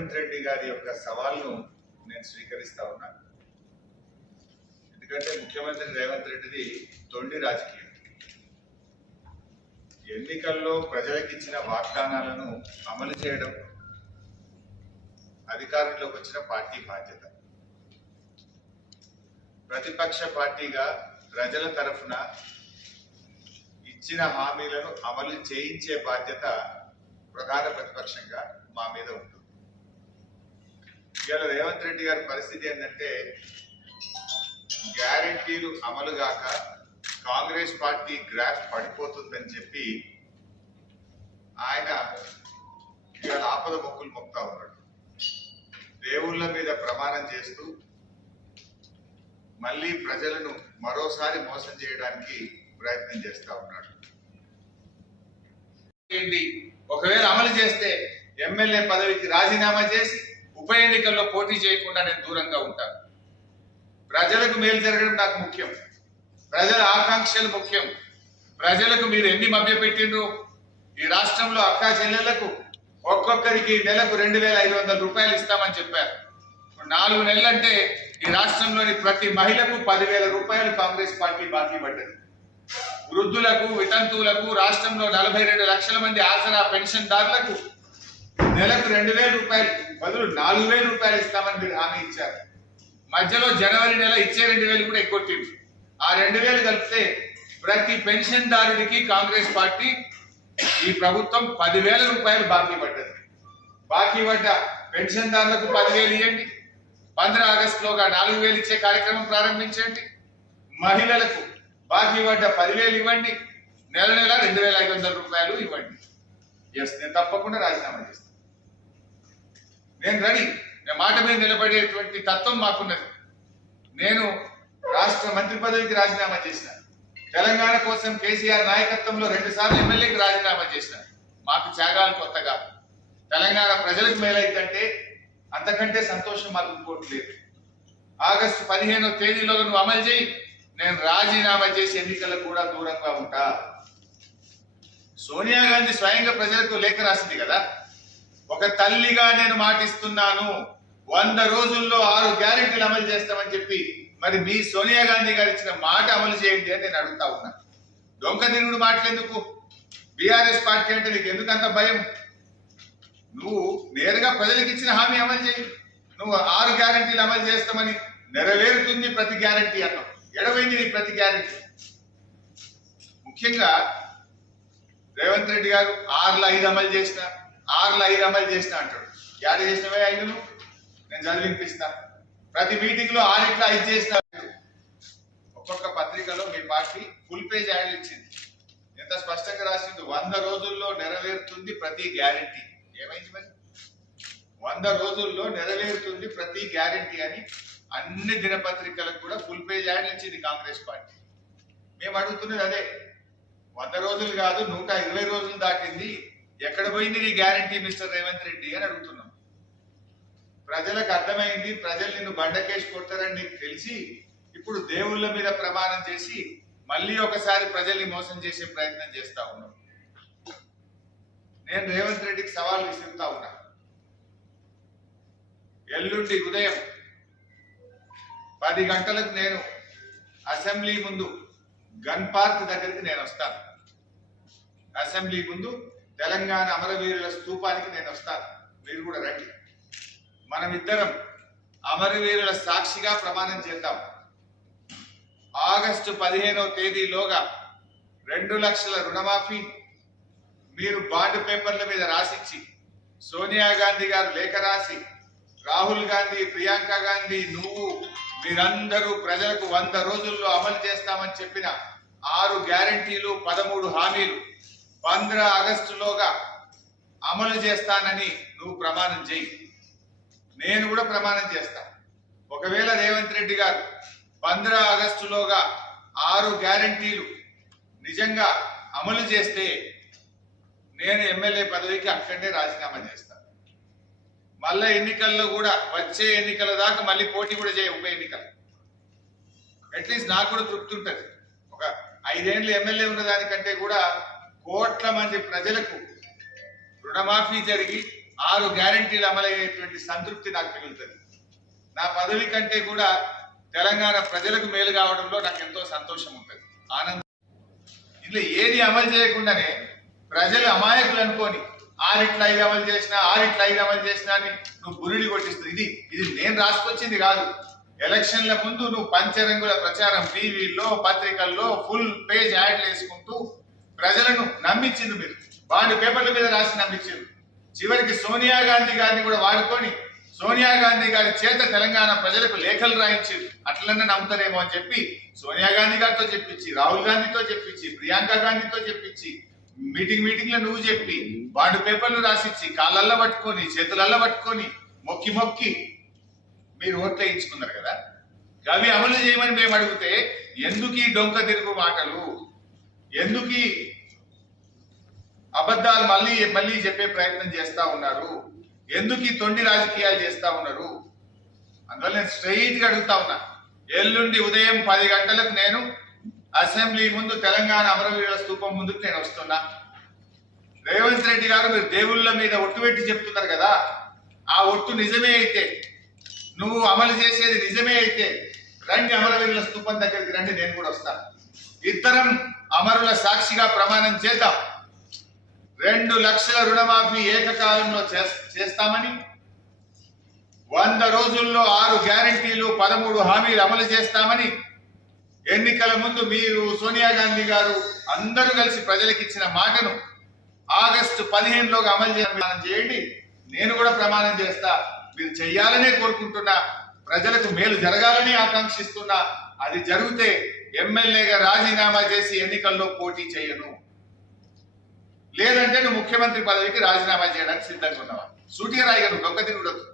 రేవంత్ రెడ్డి గారి యొక్క సవాల్ను నేను స్వీకరిస్తా ఉన్నా. ఎందుకంటే ముఖ్యమంత్రి రేవంత్ రెడ్డిది తొండి రాజకీయం. ఎన్నికల్లో ప్రజలకు ఇచ్చిన వాగ్దానాలను అమలు చేయడం అధికారంలోకి వచ్చిన పార్టీ బాధ్యత. ప్రతిపక్ష పార్టీగా ప్రజల తరఫున ఇచ్చిన హామీలను అమలు చేయించే బాధ్యత ప్రధాన ప్రతిపక్షంగా మా మీద ఉంటుంది. ఇవాళ రేవంత్ రెడ్డి గారి పరిస్థితి ఏంటంటే గ్యారంటీలు అమలు గాక కాంగ్రెస్ పార్టీ గ్రాఫ్ పడిపోతుందని చెప్పి ఆయన ఇవాళ ఆపద మొక్కులు మొక్తా ఉన్నాడు. దేవుళ్ళ మీద ప్రమాణం చేస్తూ మళ్ళీ ప్రజలను మరోసారి మోసం చేయడానికి ప్రయత్నం చేస్తా ఉన్నాడు. ఏంటి? ఒకవేళ అమలు చేస్తే ఎమ్మెల్యే పదవికి రాజీనామా చేసి ఉప ఎన్నికల్లో పోటీ చేయకుండా నేను దూరంగా ఉంటాను. ప్రజలకు మేలు జరగడం నాకు ముఖ్యం. ప్రజల ఆకాంక్షలు ముఖ్యం. ప్రజలకు మీరు ఎన్ని మభ్యపెట్టిండ్రు ఈ రాష్ట్రంలో అక్కా చెల్లెళ్ళకు ఒక్కొక్కరికి నెలకు రెండు వేల ఐదు వందల రూపాయలు ఇస్తామని చెప్పారు. నాలుగు నెలలంటే ఈ రాష్ట్రంలోని ప్రతి మహిళకు పదివేల రూపాయలు కాంగ్రెస్ పార్టీ బాకీ పడ్డది. వృద్ధులకు వితంతువులకు రాష్ట్రంలో నలభై రెండు లక్షల మంది ఆసరా పెన్షన్దారులకు నెలకు రెండు వేల రూపాయలు బదులు నాలుగు వేల రూపాయలు ఇస్తామని మీరు హామీ ఇచ్చారు. మధ్యలో జనవరి నెల ఇచ్చే రెండు వేలు కూడా ఎక్కొట్టింది ఆ రెండు వేలు కలిపితే ప్రతి పెన్షన్దారుడికి కాంగ్రెస్ పార్టీ ఈ ప్రభుత్వం పదివేల రూపాయలు బాకీ పడ్డది. బాకీ పడ్డ పెన్షన్దారులకు పదివేలు ఇవ్వండి పంద్ర ఆగస్టులోగా నాలుగు వేలు ఇచ్చే కార్యక్రమం ప్రారంభించండి. మహిళలకు బాకీ పడ్డ పదివేలు ఇవ్వండి. నెల నెల రెండు వేల ఐదు వందల రూపాయలు ఇవ్వండి. ఎస్ నేను తప్పకుండా రాజీనామా చేస్తాను. నేను రెడీ. నేను మాట మీద నిలబడేటువంటి తత్వం మాకున్నది. నేను రాష్ట్ర మంత్రి పదవికి రాజీనామా చేసిన. తెలంగాణ కోసం కేసీఆర్ నాయకత్వంలో రెండు సార్లు ఎమ్మెల్యేకి రాజీనామా చేసిన. మాకు త్యాగాలు కొత్తగా తెలంగాణ ప్రజలకు మేలైందంటే అంతకంటే సంతోషం మాకు ఇంకోటి లేదు. ఆగస్టు పదిహేనో తేదీలో నువ్వు అమలు చేయి. నేను రాజీనామా చేసి ఎన్నికలకు కూడా దూరంగా ఉంటా. సోనియా గాంధీ స్వయంగా ప్రజలకు లేఖ రాసింది కదా? ఒక తల్లిగా నేను మాటిస్తున్నాను. వంద రోజుల్లో ఆరు గ్యారెంటీలు అమలు చేస్తామని చెప్పి మరి మీ సోనియా గాంధీ గారు ఇచ్చిన మాట అమలు చేయండి అని నేను అడుగుతా ఉన్నా. దొంగ తిరుగుడు మాటలెందుకు బీఆర్ఎస్ పార్టీ అంటే నీకు ఎందుకు అంత భయం? నువ్వు నేరుగా ప్రజలకు ఇచ్చిన హామీ అమలు చేయి. నువ్వు ఆరు గ్యారెంటీలు అమలు చేస్తామని నెరవేరుతుంది ప్రతి గ్యారెంటీ అన్నావు. ఎడవైంది నీ ప్రతి గ్యారెంటీ. ముఖ్యంగా రేవంత్ రెడ్డి గారు ఆరులో ఐదు అమలు చేసినా ఆరులో ఐదు అమలు చేసిన అంటాడు. యాడ్ చేసినవే ఐదు నేను చదివినిపిస్తా ప్రతి మీటింగ్లో ఆరిట్లో ఐదు చేసిన ఒక్కొక్క పత్రికలో మీ పార్టీ ఫుల్ పేజ్ యాడ్ ఇచ్చింది. ఎంత స్పష్టంగా రాసింది. వంద రోజుల్లో నెరవేరుతుంది ప్రతి గ్యారెంటీ ఏమైంది మరి? వంద రోజుల్లో నెరవేరుతుంది ప్రతి గ్యారెంటీ అని అన్ని దినపత్రికలకు కూడా ఫుల్ పేజ్ యాడ్లు ఇచ్చింది కాంగ్రెస్ పార్టీ. మేము అడుగుతున్నది అదే. వంద రోజులు కాదు నూట ఇరవై రోజులు దాటింది ఎక్కడ పోయింది నీ గ్యారంటీ మిస్టర్ రేవంత్ రెడ్డి అని అడుగుతున్నాం. ప్రజలకు అర్థమైంది ప్రజలు నిన్ను బండకేసి కొడతారని నీకు తెలిసి ఇప్పుడు దేవుళ్ళ మీద ప్రమాణం చేసి మళ్ళీ ఒకసారి ప్రజల్ని మోసం చేసే ప్రయత్నం చేస్తా ఉన్నాం నేను రేవంత్ రెడ్డికి సవాల్ విసురుతా ఉన్నా. ఎల్లుండి ఉదయం పది గంటలకు నేను అసెంబ్లీ ముందు గన్ పార్క్ దగ్గరికి నేను వస్తాను. అసెంబ్లీ ముందు తెలంగాణ అమరవీరుల స్థూపానికి నేను వస్తాను. మీరు కూడా రండి. మనమిద్దరం అమరవీరుల సాక్షిగా ప్రమాణం చేద్దాం. ఆగస్టు పదిహేనవ తేదీలోగా రెండు లక్షల రుణమాఫీ మీరు బాండ్ పేపర్ల మీద రాసిచ్చి సోనియా గాంధీ గారు లేఖ రాసి రాహుల్ గాంధీ ప్రియాంక గాంధీ నువ్వు మీరందరూ ప్రజలకు వంద రోజుల్లో అమలు చేస్తామని చెప్పిన ఆరు గ్యారంటీలు పదమూడు హామీలు పంద్ర ఆగస్టులోగా అమలు చేస్తానని నువ్వు ప్రమాణం చేయి నేను కూడా ప్రమాణం చేస్తా. ఒకవేళ రేవంత్ రెడ్డి గారు పంద్ర ఆగస్టులోగా ఆరు గ్యారంటీలు నిజంగా అమలు చేస్తే నేను ఎమ్మెల్యే పదవికి అక్కడే రాజీనామా చేస్తాను మళ్ళా ఎన్నికల్లో కూడా వచ్చే ఎన్నికల దాకా మళ్ళీ పోటీ కూడా చేయ ఉప ఎన్నికలు. అట్లీస్ట్ నాకు కూడా తృప్తి ఉంటుంది. ఒక ఐదేళ్ళు ఎమ్మెల్యే ఉన్న దానికంటే కూడా కోట్ల మంది ప్రజలకు రుణమాఫీ జరిగి ఆరు గ్యారంటీలు అమలయ్యేటువంటి సంతృప్తి నాకు మిగులుతుంది. నా పదవి కంటే కూడా తెలంగాణ ప్రజలకు మేలు కావడంలో నాకు ఎంతో సంతోషం ఉంటుంది ఆనందం. ఇందులో ఏది అమలు చేయకుండానే ప్రజలు అమాయకులు అనుకోని ఆరిట్లా ఐదు అమలు చేసినా ఆరిట్లా ఐదు అమలు చేసినా అని నువ్వు బురిడి కొట్టిస్తుంది. ఇది ఇది నేను రాసుకొచ్చింది కాదు. ఎలక్షన్ల ముందు నువ్వు పంచరంగుల ప్రచారం టీవీల్లో పత్రికల్లో ఫుల్ పేజ్ యాడ్లు వేసుకుంటూ ప్రజలను నమ్మించింది మీరు. వాడి పేపర్ల మీద రాసి నమ్మించింది. చివరికి సోనియా గాంధీ గారిని కూడా వాడుకొని సోనియా గాంధీ గారి చేత తెలంగాణ ప్రజలకు లేఖలు రాయించారు అట్లనే నమ్ముతారేమో అని చెప్పి సోనియా గాంధీ గారితో చెప్పించి రాహుల్ గాంధీతో చెప్పించి ప్రియాంక గాంధీతో చెప్పించి మీటింగ్ మీటింగ్లో నువ్వు చెప్పి వాడు పేపర్లు రాసిచ్చి కాళ్ళల్లో పట్టుకొని చేతులల్లో పట్టుకొని మొక్కి మొక్కి మీరు ఓట్లు వేయించుకున్నారు కదా. అవి అమలు చేయమని మేము అడిగితే ఎందుకు ఈ డొంక తిరుగు మాటలు? ఎందుకు అబద్ధాలు మళ్ళీ మళ్ళీ చెప్పే ప్రయత్నం చేస్తా ఉన్నారు? ఎందుకు ఈ తొండి రాజకీయాలు చేస్తా ఉన్నారు? అందువల్ల నేను స్ట్రైట్గా అడుగుతా ఉన్నా. ఎల్లుండి ఉదయం పది గంటలకు నేను అసెంబ్లీ ముందు తెలంగాణ అమరవీరుల స్థూపం ముందుకు నేను వస్తున్నా. రేవంత్ రెడ్డి గారు మీరు దేవుళ్ళ మీద ఒట్టు పెట్టి చెప్తున్నారు కదా? ఆ ఒట్టు నిజమే అయితే నువ్వు అమలు చేసేది నిజమే అయితే రండి అమరవీరుల స్థూపం దగ్గరికి రండి నేను కూడా వస్తాను ఇద్దరం అమరుల సాక్షిగా ప్రమాణం చేద్దాం. రెండు లక్షల రుణమాఫీ ఏకకాలంలో చేస్తామని వంద రోజుల్లో ఆరు గ్యారంటీలు పదమూడు హామీలు అమలు చేస్తామని ఎన్నికల ముందు మీరు సోనియా గాంధీ గారు అందరూ కలిసి ప్రజలకు ఇచ్చిన మాటను ఆగస్టు పదిహేనులోగా అమలు చేయ- ప్రమాణం చేయండి. నేను కూడా ప్రమాణం చేస్తా. మీరు చెయ్యాలనే కోరుకుంటున్నా. ప్రజలకు మేలు జరగాలని ఆకాంక్షిస్తున్నా. అది జరిగితే ఎమ్మెల్యేగా రాజీనామా చేసి ఎన్నికల్లో పోటీ చేయను. లేదంటే నువ్వు ముఖ్యమంత్రి పదవికి రాజీనామా చేయడానికి సిద్ధంగా ఉన్నావా? సూటిగా రాయిగా నువ్వు దొంగ తిరుగుడదు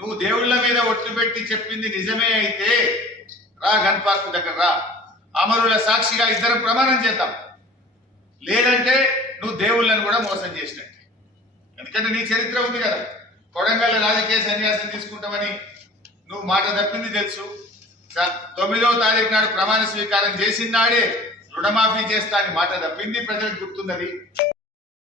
నువ్వు దేవుళ్ళ మీద ఒట్లు పెట్టి చెప్పింది నిజమే అయితే రా గన్ పార్క్ దగ్గర రా. అమరుల సాక్షిగా ఇద్దరు ప్రమాణం చేద్దాం. లేదంటే నువ్వు దేవుళ్ళని కూడా మోసం చేసినట్టు. ఎందుకంటే నీ చరిత్ర ఉంది కదా. కొడంగల్ రాజకీయ సన్యాసం తీసుకుంటామని నువ్వు మాట తప్పింది తెలుసు. తొమ్మిదో తారీఖు నాడు ప్రమాణ స్వీకారం చేసిన నాడే రుణమాఫీ చేస్తా అని మాట తప్పింది ప్రజలకు గుర్తున్నది